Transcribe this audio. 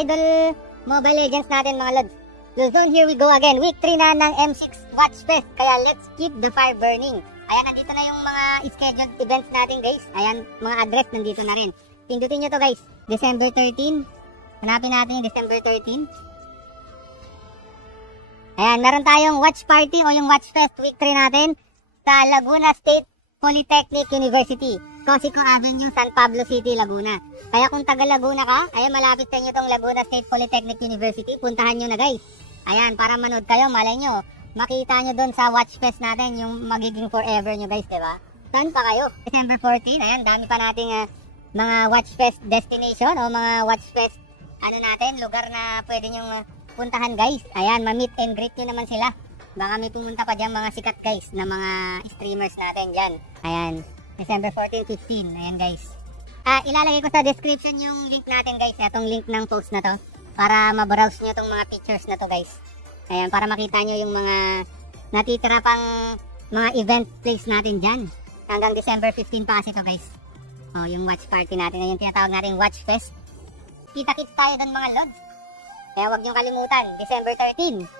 idol Mobile Legends natin mga lods. Luzon, here we go again. Week 3 na ng M6 Watch Fest. Kaya let's keep the fire burning. Ayan, nandito na yung mga scheduled events natin guys. Ayan, mga address nandito na rin. Pindutin nyo to guys. December 13. Hanapin natin yung December 13. Ayan, meron tayong watch party o yung watch fest week 3 natin sa Laguna State Polytechnic University. Cosico Avenue, San Pablo City, Laguna. Kaya kung taga Laguna ka, ayan, malapit sa inyo tong Laguna State Polytechnic University. Puntahan nyo na guys. Ayan, para manood kayo, malay nyo. Makita nyo dun sa watch fest natin yung magiging forever nyo guys, diba? Saan pa kayo? December 14, ayan, dami pa nating mga watch fest destination o mga watch fest natin, lugar na pwede nyong puntahan guys. Ayan, ma-meet and greet nyo naman sila. Baka may pumunta pa dyan mga sikat guys na mga streamers natin dyan. Ayan, December 14, 15. Ayan guys. Ilalagay ko sa description yung link natin guys. Itong link ng post na to. Para mabrowse nyo itong mga pictures na to guys. Ayan, para makita nyo yung mga natitira pang mga event place natin dyan. Hanggang December 15 pa kasi to guys. O, yung watch party natin. Ayan, tinatawag natin watch fest. Kita-kits tayo doon mga lods. Kaya huwag nyo kalimutan, December 13.